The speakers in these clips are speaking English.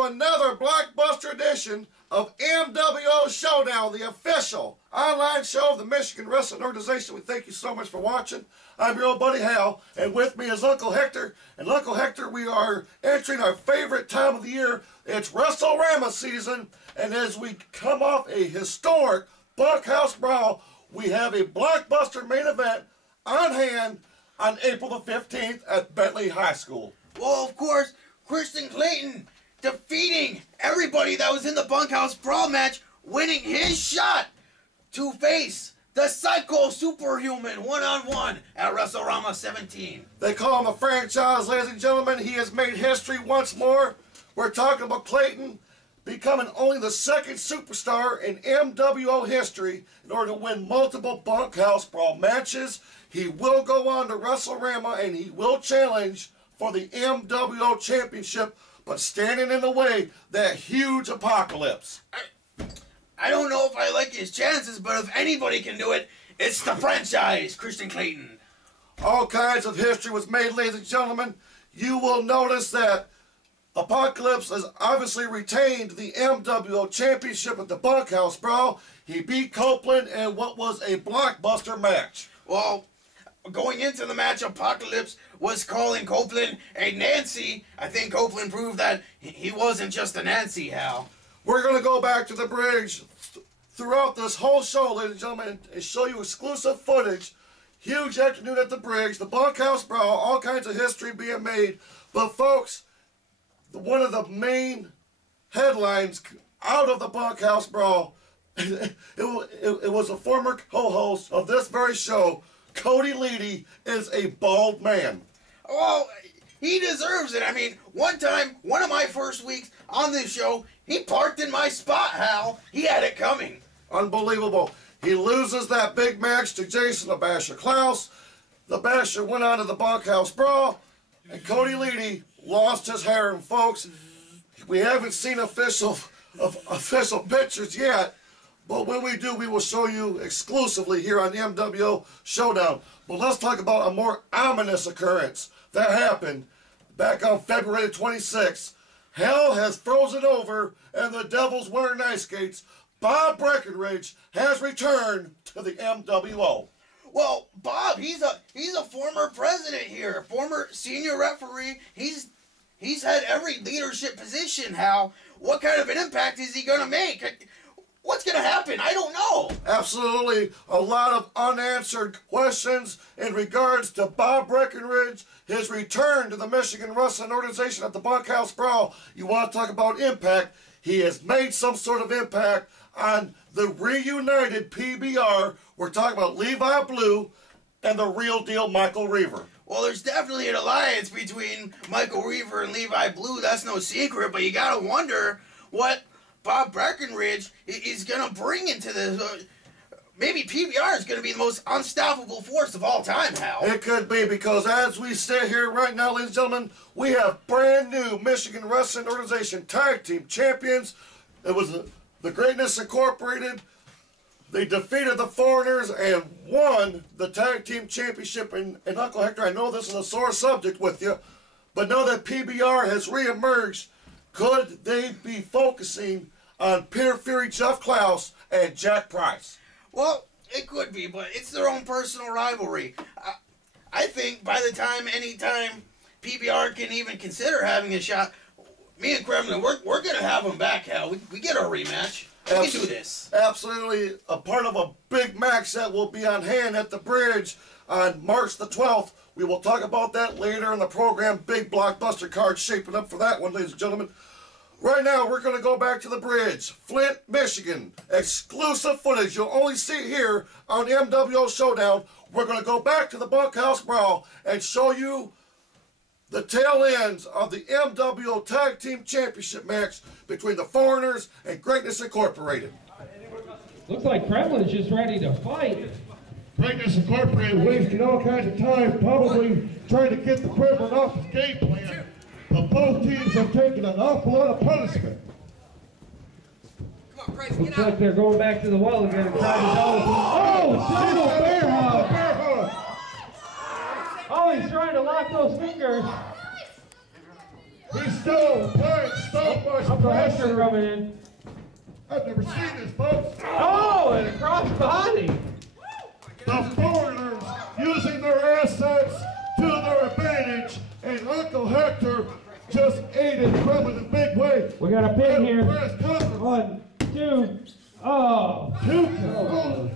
to another blockbuster edition of MWO Showdown, the official online show of the Michigan Wrestling Organization. We thank you so much for watching. I'm your old buddy Hal, and with me is Uncle Hector. And Uncle Hector, we are entering our favorite time of the year. It's WrestleRama season, and as we come off a historic Bunkhouse Brawl, we have a blockbuster main event on hand on April the 15th at Bentley High School. Well, of course, Christian Clayton defeating everybody that was in the Bunkhouse Brawl match, winning his shot to face the Psycho Superhuman one-on-one at WrestleRama 17. They call him a franchise, ladies and gentlemen. He has made history once more. We're talking about Clayton becoming only the second superstar in MWO history in order to win multiple Bunkhouse Brawl matches. He will go on to WrestleRama and he will challenge for the MWO Championship, but standing in the way, that huge Apocalypse. I don't know if I like his chances, but if anybody can do it, it's the franchise, Christian Clayton. All kinds of history was made, ladies and gentlemen. You will notice that Apocalypse has obviously retained the MWO Championship at the Bunkhouse Brawl. He beat Copeland in what was a blockbuster match. Well, going into the match, Apocalypse was calling Copeland a Nancy. I think Copeland proved that he wasn't just a Nancy, Hal. We're going to go back to the bridge throughout this whole show, ladies and gentlemen, and show you exclusive footage. Huge afternoon at the bridge, the Bunkhouse Brawl, all kinds of history being made. But folks, one of the main headlines out of the Bunkhouse Brawl, it was a former co-host of this very show. Cody Leedy is a bald man. Well, he deserves it. I mean, one time, one of my first weeks on this show, he parked in my spot, Hal. He had it coming. Unbelievable. He loses that big match to Jason the Basher Klaus. The Basher went on to the Bunkhouse Brawl, and Cody Leedy lost his hair. And folks, we haven't seen official pictures yet. But when we do, we will show you exclusively here on the MWO Showdown. But let's talk about a more ominous occurrence that happened back on February 26th. Hell has frozen over and the devil's wearing ice skates. Bob Breckenridge has returned to the MWO. Well, Bob, he's a former president here, former senior referee. He's had every leadership position, Hal. What kind of an impact is he going to make? What's going to happen? I don't know. Absolutely. A lot of unanswered questions in regards to Bob Breckenridge, his return to the Michigan Wrestling Organization at the Bunkhouse Brawl. You want to talk about impact? He has made some sort of impact on the reunited PBR. We're talking about Levi Blue and the real deal Michael Reaver. Well, there's definitely an alliance between Michael Reaver and Levi Blue. That's no secret, but you got to wonder what Bob Breckenridge is going to bring into this. Maybe PBR is going to be the most unstoppable force of all time, Hal. It could be, because as we sit here right now, ladies and gentlemen, we have brand new Michigan Wrestling Organization Tag Team Champions. It was the Greatness Incorporated. They defeated the Foreigners and won the Tag Team Championship. And Uncle Hector, I know this is a sore subject with you, but now that PBR has reemerged, could they be focusing on Peer Fury Jeff Klaus and Jack Price? Well, it could be, but it's their own personal rivalry. I think by the time, anytime PBR can even consider having a shot, me and Kremlin, we're going to have them back, Hal. We get our rematch. We can do this. Absolutely. A part of a big match that will be on hand at the bridge on March the 12th. We will talk about that later in the program. Big blockbuster card shaping up for that one, ladies and gentlemen. Right now, we're going to go back to the bridge. Flint, Michigan. Exclusive footage. You'll only see here on MWO Showdown. We're going to go back to the Bunkhouse Brawl and show you the tail ends of the MWO Tag Team Championship match between the Foreigners and Greatness Incorporated. Looks like Kremlin's just ready to fight. Greatness Incorporated wasting all kinds of time, probably trying to get the Kremlin off his game plan. But both teams have taken an awful lot of punishment. Come on, Price, Looks like they're going back to the well again and trying to double. Oh, single bear hug! Oh, he's trying to lock those fingers. He's still playing so much Uncle Hector pressure. coming in. I've never seen this, folks. Oh, and a cross body. The foreigners using their assets to their advantage, and Uncle Hector just ate it from in a big way. We got a pin here. Press cover. 1, 2. Oh. 2 count.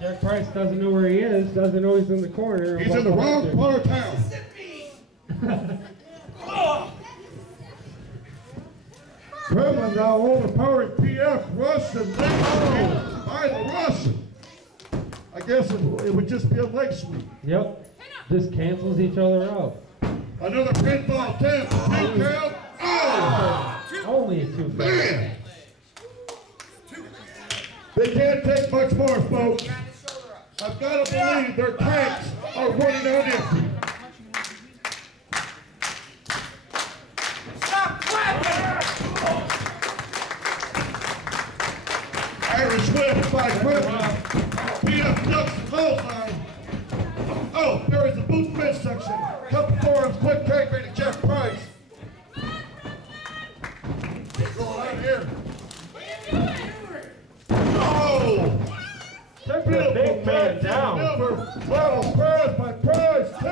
Jack Price doesn't know where he is. Doesn't know he's in the corner. He's in the wrong part of town. Kremlin now overpowering PF. Russian by the Russian. I guess it would just be a leg sweep. Yep. Just cancels each other out. Another pinfall attempt. 2 count. Oh! Only a 2 count. Man! They can't take much more, folks. I've got to believe their tanks are running out empty. Irish whip by Kremlin. PF ducks the clothesline. Oh, there is the boot midsection. Couple forums, quick tag rating, Jeff Price. What's going on here? Oh! Took the big man down. Battle Price by Price, 2.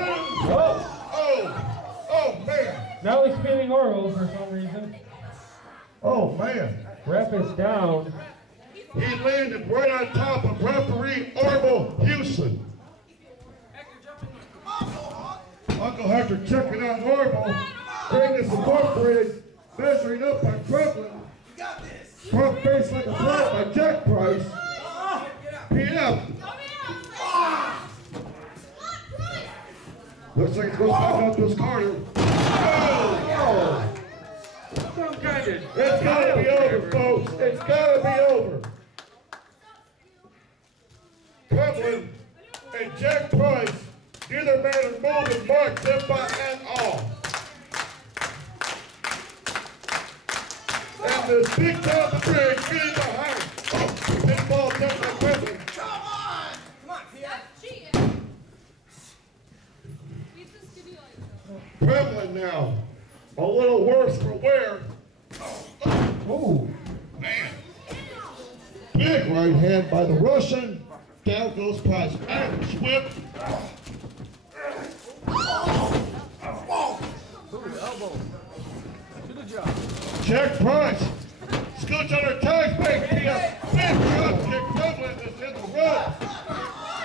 Oh. Oh, man. Now he's spinning Orville for some reason. Oh, man. Ref is down. He landed right on top of referee Orville Houston. Uncle Hector checking out Orville. Greatness Incorporated measuring up by Kremlin. Front face like a flat by Jack Price. PF. Looks like it's going back up to his corner. Oh! Some kind of. It's got to be over, folks. It's got to be over. Kremlin and Jack Price, neither man is moving Mark Zimba at all. And this big top of the bridge getting behind. Oh, pinball attempt by Kremlin. Come on, Pierre. Kremlin now, a little worse for wear. Oh. Man. Big right hand by the Russian. Down goes Price. Irish whip. Jack Price. Scooch under tags, big PF. Big drop kick. Kremlin is in the run.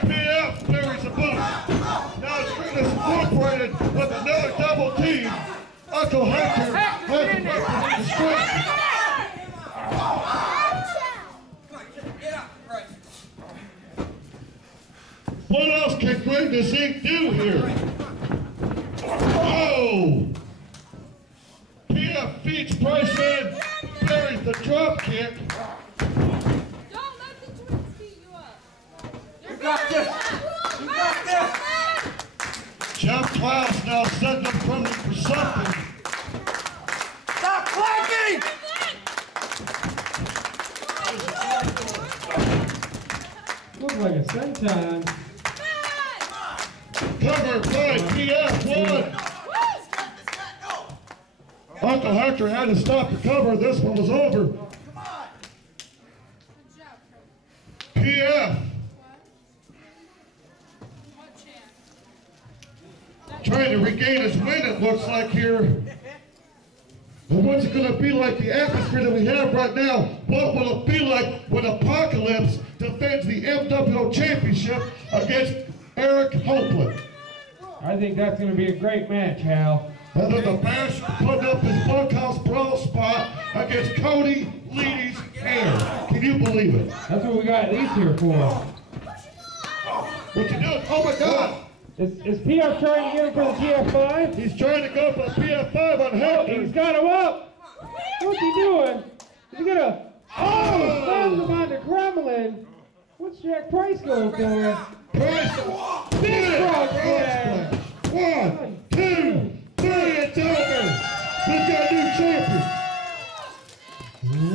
PF buries a boot. Now it's Greatness Incorporated with another double team. Uncle Hector has the strength. What else can Greatness Inc. do here? Oh! PF feeds Price in, buries the drop kick. Don't let the twins beat you up. You got this. You got this. Jeff Klaus now setting up Kremlin for something. Stop clacking! Looks like a senton. Cover by PF 1. Uncle Hector had to stop the cover. This one was over. PF. Trying to regain his win, it looks like here. But what's it going to be like, the atmosphere that we have right now? What will it be like when Apocalypse defends the MWO Championship against Eric Hopeland? I think that's going to be a great match, Hal. And then the Basher putting up his Bunkhouse Brawl spot against Cody Leedy's hair. Can you believe it? That's what we got these here for. What you doing? Oh my God! Is PF trying to get him for the GF5? He's trying to go for the PF5 on Hector. He's got him up! What's he doing? Is he gonna... Oh! Slams him onto Kremlin! What's Jack Price going for? Price! Big frog splash! 1, 2, 3, it's over! We've got a new champion!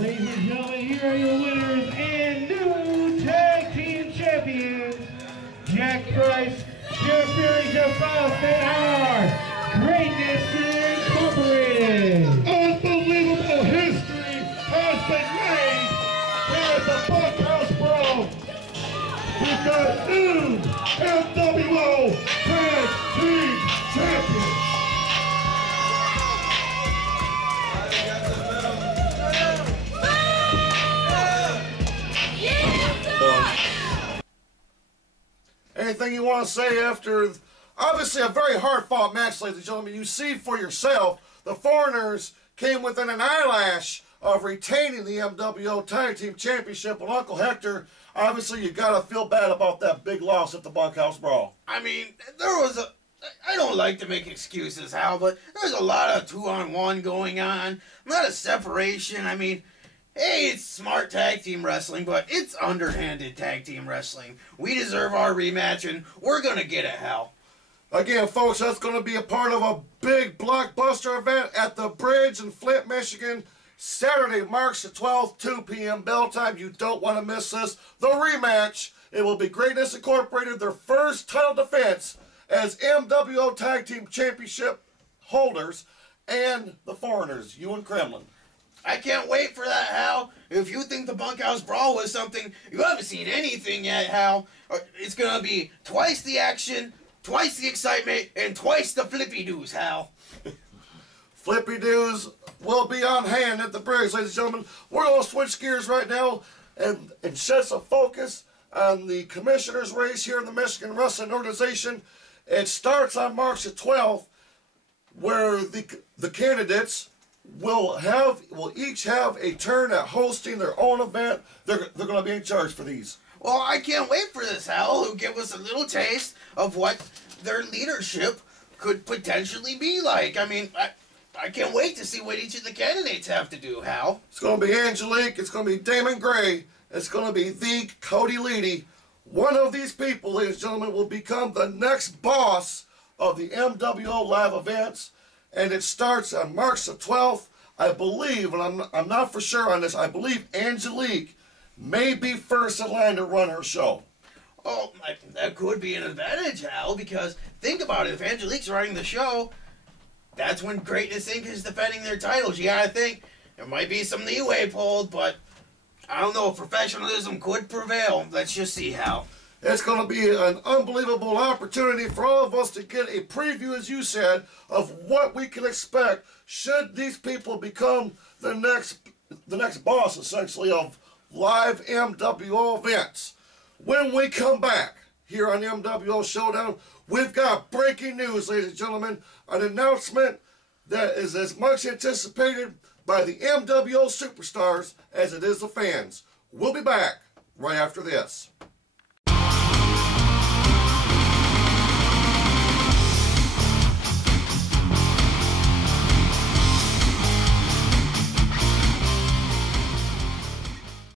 Ladies and gentlemen, here are your winners and new tag team champions. Jack Price, Jeff Fury, Jeff Faust, and our Greatness Incorporated. Unbelievable history has been made here at the Bunkhouse Brawl. We've got new MWO Tag Team Champions. Anything you want to say after, obviously a very hard-fought match, ladies and gentlemen. You see for yourself, the Foreigners came within an eyelash of retaining the MWO Tag Team Championship. And Uncle Hector, obviously you got to feel bad about that big loss at the Bunkhouse Brawl. I mean, I don't like to make excuses, Hal, but there's a lot of 2-on-1 going on. A lot of separation. I mean, hey, it's smart tag team wrestling, but it's underhanded tag team wrestling. We deserve our rematch, and we're going to get it, Hal. Again, folks, that's going to be a part of a big blockbuster event at the Bridge in Flint, Michigan, Saturday, March the 12th, 2 p.m. bell time. You don't want to miss this. The rematch, it will be Greatness Incorporated, their first title defense as MWO Tag Team Championship holders, and the Foreigners, you and Kremlin. I can't wait for that, Hal. If you think the Bunkhouse Brawl was something, you haven't seen anything yet, Hal. It's going to be twice the action, twice the excitement, and twice the flippy-doos, Hal. Flippy-doos will be on hand at the Bridge, ladies and gentlemen. We're going to switch gears right now and shed some focus on the commissioner's race here in the Michigan Wrestling Organization. It starts on March the 12th, where the candidates will each have a turn at hosting their own event. They're going to be in charge for these. Well, I can't wait for this, Hal. Who give us a little taste of what their leadership could potentially be like. I mean, I can't wait to see what each of the candidates have to do, Hal. It's going to be Angelique. It's going to be Damon Gray. It's going to be the Cody Leedy. One of these people, ladies and gentlemen, will become the next boss of the MWO live events. And it starts on March the 12th. I believe, and I'm not for sure on this, I believe Angelique may be first in line to run her show. Oh, that could be an advantage, Hal, because think about it. If Angelique's running the show, that's when Greatness Inc. is defending their titles. You gotta think, there might be some leeway pulled, but I don't know, professionalism could prevail. Let's just see, Hal. It's going to be an unbelievable opportunity for all of us to get a preview, as you said, of what we can expect should these people become the next boss, essentially, of live MWO events. When we come back here on MWO Showdown, we've got breaking news, ladies and gentlemen, an announcement that is as much anticipated by the MWO superstars as it is the fans. We'll be back right after this.